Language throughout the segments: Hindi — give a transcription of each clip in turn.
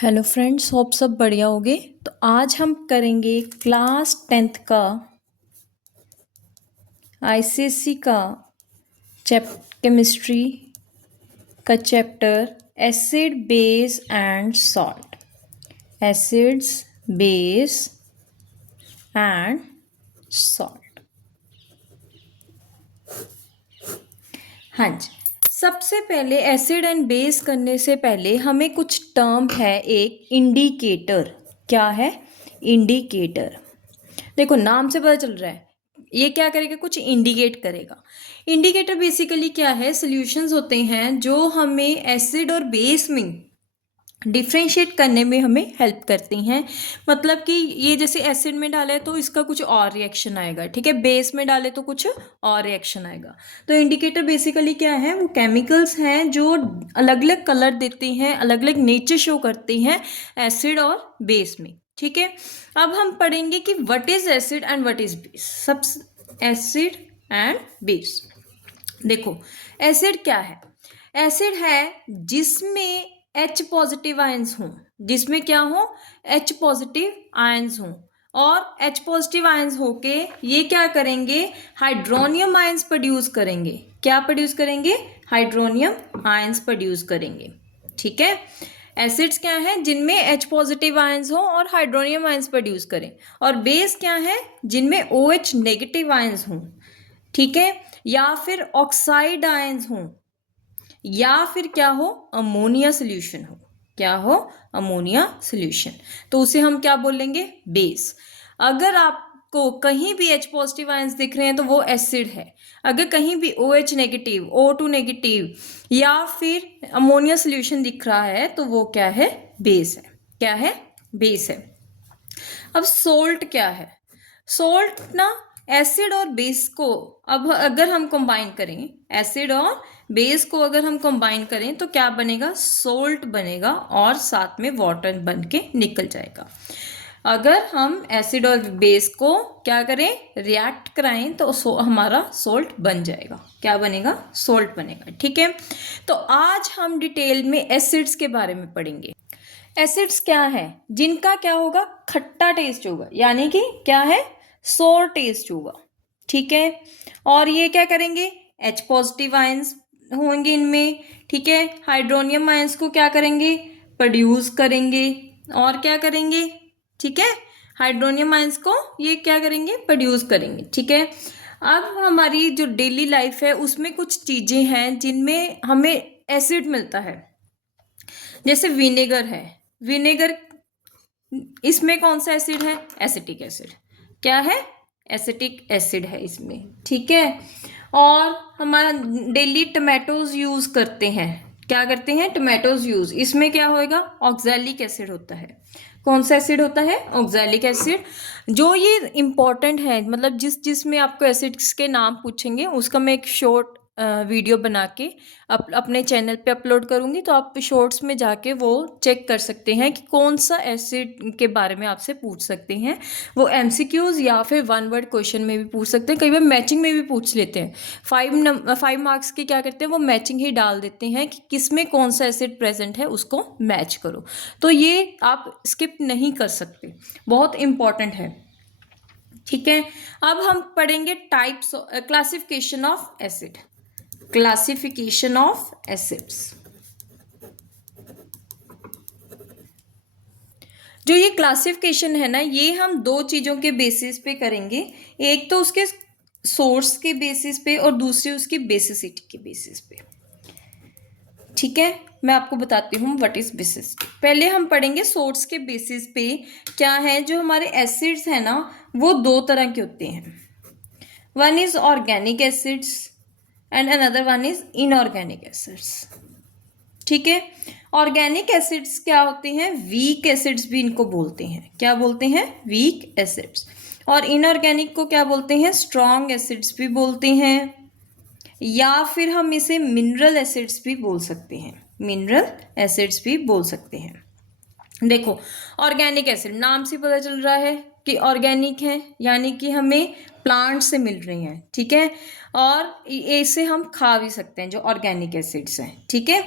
हेलो फ्रेंड्स, होप सब बढ़िया होगे। तो आज हम करेंगे क्लास 10th का आईसीएससी का केमिस्ट्री का chapter acid base and salt. Acids, base and salt. हाँ जी, सबसे पहले एसिड एंड बेस करने से पहले हमें कुछ टर्म है। एक इंडिकेटर। क्या है? इंडिकेटर। देखो, नाम से पता चल रहा है ये क्या करेगा, कुछ इंडिकेट करेगा। इंडिकेटर बेसिकली क्या है? सॉल्यूशंस होते हैं जो हमें एसिड और बेस में डिफ्रेंशिएट करने में हमें हेल्प करती हैं। मतलब कि ये जैसे एसिड में डाले तो इसका कुछ और रिएक्शन आएगा, ठीक है, बेस में डाले तो कुछ और रिएक्शन आएगा। तो इंडिकेटर बेसिकली क्या है? वो केमिकल्स हैं जो अलग अलग कलर देते हैं, अलग अलग नेचर शो करते हैं एसिड और बेस में, ठीक है। अब हम पढ़ेंगे कि what is acid and what is base. सब एसिड एंड बेस। देखो, एसिड क्या है? एसिड है जिसमें H पॉजिटिव आयंस हों। जिसमें क्या हो? H पॉजिटिव आयंस हों। और H पॉजिटिव आयंस होके ये क्या करेंगे? हाइड्रोनियम आयंस प्रोड्यूस करेंगे। क्या प्रोड्यूस करेंगे? हाइड्रोनियम आयंस प्रोड्यूस करेंगे, ठीक है। एसिड्स क्या हैं? जिनमें H पॉजिटिव आयंस हो और हाइड्रोनियम आयंस प्रोड्यूस करें। और बेस क्या है? जिनमें OH नेगेटिव आयंस हों, ठीक है, या फिर ऑक्साइड आयंस हों, या फिर क्या हो? अमोनिया सोल्यूशन हो। क्या हो? Ammonia solution. तो उसे हम क्या बोलेंगे? बेस। अगर आपको कहीं भी H पॉजिटिव आयंस दिख रहे हैं तो वो एसिड है। अगर कहीं भी OH नेगेटिव, O2 नेगेटिव या फिर अमोनिया सोल्यूशन दिख रहा है तो वो क्या है? बेस है। क्या है? बेस है। अब सोल्ट क्या है? सोल्ट ना एसिड और बेस को अब अगर हम कंबाइन करें, एसिड और बेस को अगर हम कंबाइन करें तो क्या बनेगा? सोल्ट बनेगा और साथ में वाटर बन के निकल जाएगा। अगर हम एसिड और बेस को क्या करें? रिएक्ट कराएं तो हमारा सोल्ट बन जाएगा। क्या बनेगा? सोल्ट बनेगा, ठीक है। तो आज हम डिटेल में एसिड्स के बारे में पढ़ेंगे। एसिड्स क्या है? जिनका क्या होगा? खट्टा टेस्ट होगा, यानी कि क्या है? सोर टेस्ट होगा, ठीक है। और ये क्या करेंगे? H पॉजिटिव आयंस होंगे इनमें, ठीक है। हाइड्रोनियम आयंस को क्या करेंगे? प्रोड्यूस करेंगे। और क्या करेंगे? ठीक है, हाइड्रोनियम आयंस को ये क्या करेंगे? प्रोड्यूस करेंगे, ठीक है। अब हमारी जो डेली लाइफ है उसमें कुछ चीजें हैं जिनमें हमें एसिड मिलता है। जैसे विनेगर है। विनेगर, इसमें कौन सा एसिड है? Acetic acid. क्या है? एसिटिक एसिड है इसमें, ठीक है। और हमारा डेली टमाटोज यूज करते हैं। क्या करते हैं? Tomatoes use. इसमें क्या होएगा? ऑक्सैलिक एसिड होता है। कौन सा एसिड होता है? Oxalic acid. जो ये इंपॉर्टेंट है, मतलब जिसमें आपको एसिड्स के नाम पूछेंगे उसका मैं एक शॉर्ट वीडियो बना के अपने चैनल पे अपलोड करूँगी, तो आप शॉर्ट्स में जाके वो चेक कर सकते हैं कि कौन सा एसिड के बारे में आपसे पूछ सकते हैं। वो एमसीक्यूज या फिर वन वर्ड क्वेश्चन में भी पूछ सकते हैं, कई बार मैचिंग में भी पूछ लेते हैं। 5 मार्क्स के क्या करते हैं? वो मैचिंग ही डाल देते हैं कि किस में कौन सा एसिड प्रेजेंट है, उसको मैच करो। तो ये आप स्किप नहीं कर सकते, बहुत इंपॉर्टेंट है, ठीक है। अब हम पढ़ेंगे types, classification of acid. Classification of acids. जो ये क्लासिफिकेशन है ना, ये हम दो चीजों के बेसिस पे करेंगे। एक तो उसके सोर्स के बेसिस पे और दूसरी उसकी बेसिसिटी के बेसिस पे, ठीक है। मैं आपको बताती हूँ व्हाट इज बेसिसिटी। पहले हम पढ़ेंगे सोर्स के बेसिस पे क्या है। जो हमारे एसिड्स है ना, वो दो तरह के होते हैं। One is organic acids and another one is inorganic acids, ठीक है। ऑर्गेनिक एसिड्स क्या होते हैं? वीक एसिड्स भी इनको बोलते हैं। क्या बोलते हैं? Weak acids. और इनऑर्गेनिक को क्या बोलते हैं? स्ट्रॉन्ग एसिड्स भी बोलते हैं, या फिर हम इसे मिनरल एसिड्स भी बोल सकते हैं। मिनरल एसिड्स भी बोल सकते हैं। देखो, ऑर्गेनिक एसिड नाम से पता चल रहा है कि ऑर्गेनिक है, यानी कि हमें प्लांट से मिल रही हैं, ठीक है। और इसे हम खा भी सकते हैं, जो ऑर्गेनिक एसिड्स हैं, ठीक है।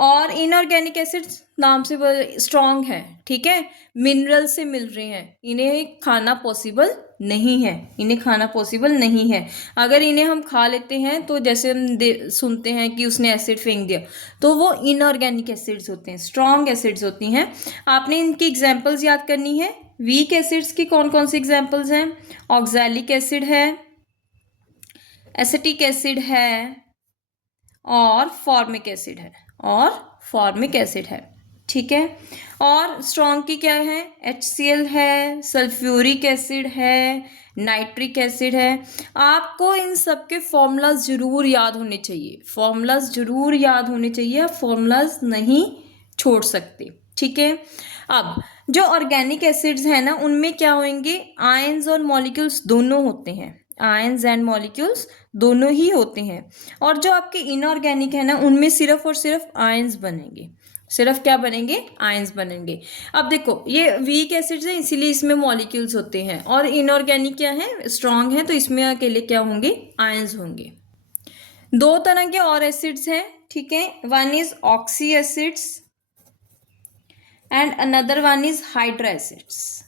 और इनऑर्गेनिक एसिड्स नाम से स्ट्रॉन्ग है, ठीक है, मिनरल से मिल रहे हैं, इन्हें खाना पॉसिबल नहीं है, इन्हें खाना पॉसिबल नहीं है। अगर इन्हें हम खा लेते हैं तो जैसे हम सुनते हैं कि उसने एसिड फेंक दिया, तो वो इनऑर्गेनिक एसिड्स होते हैं, स्ट्रॉन्ग एसिड्स होती हैं। आपने इनकी एग्जाम्पल्स याद करनी है। वीक एसिड्स की कौन कौन सी एग्जाम्पल्स हैं? ऑक्सैलिक एसिड है, एसिटिक एसिड है, और फॉर्मिक एसिड है, और फॉर्मिक एसिड है, ठीक है। और स्ट्रॉन्ग की क्या है? HCl है, सल्फ्यूरिक एसिड है, नाइट्रिक एसिड है। आपको इन सब के फॉर्मूलाज जरूर याद होने चाहिए, फॉर्मूलाज जरूर याद होने चाहिए, आप फॉर्मूलाज नहीं छोड़ सकते, ठीक है। अब जो ऑर्गेनिक एसिड्स हैं ना, उनमें क्या होंगे? आयंस और मॉलिक्यूल्स दोनों होते हैं, आयंस एंड मॉलिक्यूल्स दोनों ही होते हैं। और जो आपके इनऑर्गेनिक है ना, उनमें सिर्फ और सिर्फ आयंस बनेंगे, सिर्फ क्या बनेंगे? आयंस बनेंगे। अब देखो, ये वीक एसिड्स हैं इसीलिए इसमें मॉलिक्यूल्स होते हैं, और इनऑर्गेनिक क्या है? स्ट्रॉन्ग है, तो इसमें अकेले क्या होंगे? आयंस होंगे। दो तरह के और एसिड्स हैं, ठीक है, one is oxy acids and another one is hydra acids.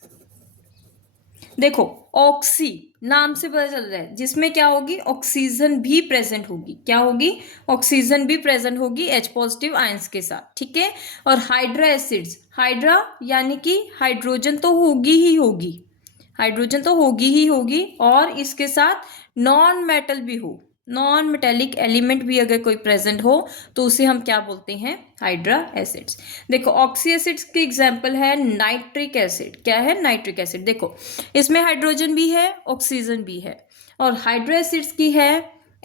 देखो, ऑक्सी नाम से पता चल रहा है, जिसमें क्या होगी? ऑक्सीजन भी प्रेजेंट होगी। क्या होगी? ऑक्सीजन भी प्रेजेंट होगी H पॉजिटिव आयंस के साथ, ठीक है। और हाइड्रा एसिड्स, हाइड्रा यानी कि हाइड्रोजन तो होगी ही होगी, हाइड्रोजन तो होगी ही होगी, और इसके साथ नॉन मेटल भी हो, नॉन मेटेलिक एलिमेंट भी अगर कोई प्रेजेंट हो, तो उसे हम क्या बोलते हैं? Hydra acids. देखो, ऑक्सी एसिड्स की एग्जांपल है नाइट्रिक एसिड। क्या है? Nitric acid. देखो, इसमें हाइड्रोजन भी है, ऑक्सीजन भी है। और हाइड्रा एसिड्स की है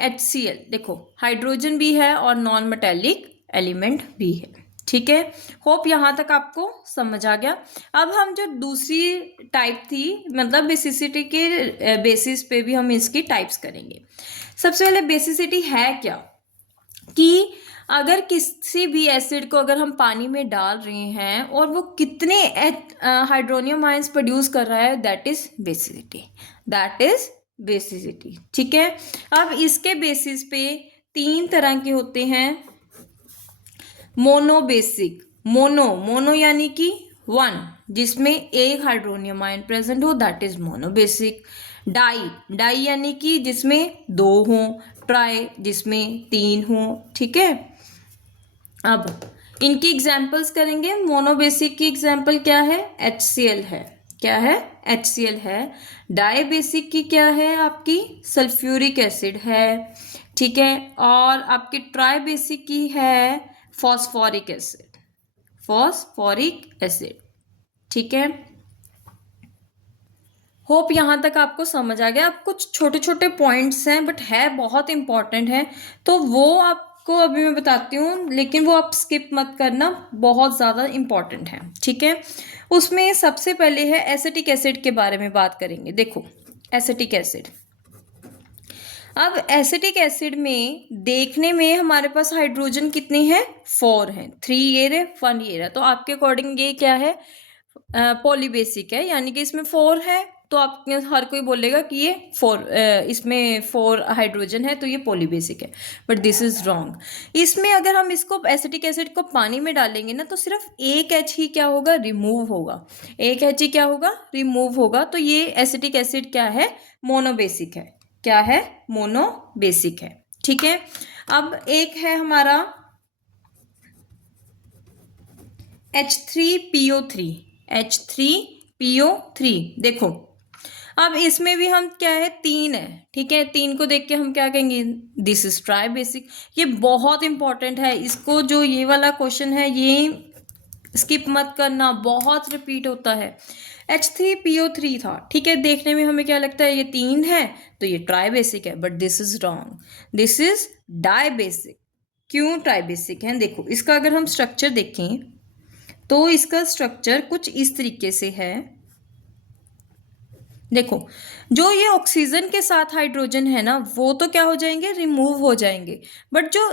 HCl। देखो, हाइड्रोजन भी है और नॉन मेटेलिक एलिमेंट भी है, ठीक है। होप यहाँ तक आपको समझ आ गया। अब हम जो दूसरी टाइप थी, मतलब बेसिसिटी के बेसिस पे भी हम इसकी टाइप्स करेंगे। सबसे पहले बेसिसिटी है क्या? कि अगर किसी भी एसिड को अगर हम पानी में डाल रहे हैं और वो कितने हाइड्रोनियम आयंस प्रोड्यूस कर रहा है, that is basicity, that is basicity, ठीक है। अब इसके बेसिस पे तीन तरह के होते हैं। मोनो बेसिक, मोनो यानी कि वन, जिसमें एक हाइड्रोनियम आयन प्रेजेंट हो, that is mono basic. Di यानी कि जिसमें दो हों। ट्राई, जिसमें तीन हों, ठीक है। अब इनकी एग्जाम्पल्स करेंगे। मोनोबेसिक की एग्जाम्पल क्या है? HCl है। क्या है? HCl है। डाई बेसिक की क्या है? आपकी सल्फ्यूरिक एसिड है, ठीक है। और आपकी ट्राई बेसिक की है फॉस्फोरिक एसिड, फॉस्फोरिक एसिड, ठीक है। होप यहाँ तक आपको समझ आ गया। अब कुछ छोटे छोटे पॉइंट्स हैं, बट है बहुत इंपॉर्टेंट है, तो वो आपको अभी मैं बताती हूँ, लेकिन वो आप स्किप मत करना, बहुत ज़्यादा इंपॉर्टेंट है, ठीक है। उसमें सबसे पहले है एसिटिक एसिड के बारे में बात करेंगे। देखो, एसिटिक एसिड, अब एसिटिक एसिड में देखने में हमारे पास हाइड्रोजन कितने हैं? 4 हैं, 3 ये रहे, 1 ये रहा, तो आपके अकॉर्डिंग ये क्या है? पॉलीबेसिक है, यानी कि इसमें 4 है, तो आप हर कोई बोलेगा कि ये 4, इसमें 4 हाइड्रोजन है, तो ये पॉलीबेसिक है, बट दिस इज रॉन्ग। इसमें अगर हम इसको एसिटिक एसिड को पानी में डालेंगे ना, तो सिर्फ एक H ही क्या होगा? रिमूव होगा, एक H ही क्या होगा? रिमूव होगा। तो ये एसिटिक एसिड क्या है? मोनोबेसिक है। क्या है? मोनोबेसिक है, ठीक है। अब एक है हमारा H3PO3, H3PO3। देखो, अब इसमें भी हम क्या है? 3 है, ठीक है। 3 को देख के हम क्या कहेंगे? This is try basic. ये बहुत इंपॉर्टेंट है, इसको जो ये वाला क्वेश्चन है ये स्किप मत करना, बहुत रिपीट होता है। H3PO3 था, ठीक है। देखने में हमें क्या लगता है? ये 3 है, तो ये ट्राई बेसिक है, but this is wrong, this is di basic. क्यों ट्राई बेसिक है? देखो, इसका अगर हम स्ट्रक्चर देखें तो इसका स्ट्रक्चर कुछ इस तरीके से है। देखो, जो ये ऑक्सीजन के साथ हाइड्रोजन है ना, वो तो क्या हो जाएंगे? रिमूव हो जाएंगे, बट जो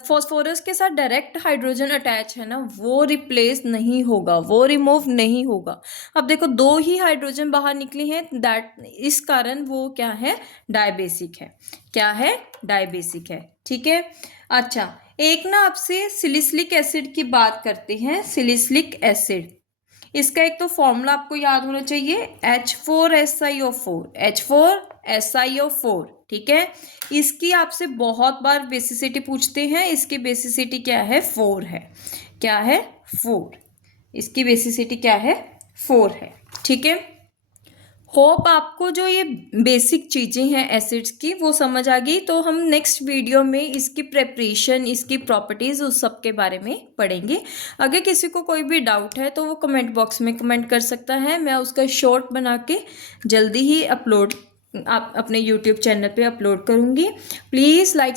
फॉस्फोरस के साथ डायरेक्ट हाइड्रोजन अटैच है ना, वो रिप्लेस नहीं होगा, वो रिमूव नहीं होगा। अब देखो, 2 ही हाइड्रोजन बाहर निकली हैं, दैट इस कारण वो क्या है? डायबेसिक है। क्या है? डायबेसिक है, ठीक है। अच्छा, एक ना आपसे सिलिसिलिक एसिड की बात करते हैं। सिलिसिलिक एसिड, इसका एक तो फॉर्मूला आपको याद होना चाहिए, H4SiO4, H4SiO4, ठीक है। इसकी आपसे बहुत बार बेसिसिटी पूछते हैं, इसकी बेसिसिटी क्या है, 4 है। क्या है, 4। इसकी बेसिसिटी क्या है, 4 है, ठीक है। होप आपको जो ये बेसिक चीज़ें हैं एसिड्स की वो समझ आ गई। तो हम नेक्स्ट वीडियो में इसकी प्रेपरेशन, इसकी प्रॉपर्टीज़, उस सब के बारे में पढ़ेंगे। अगर किसी को कोई भी डाउट है तो वो कमेंट बॉक्स में कमेंट कर सकता है, मैं उसका शॉर्ट बना के जल्दी ही अपलोड आप अपने यूट्यूब चैनल पे अपलोड करूँगी। Please like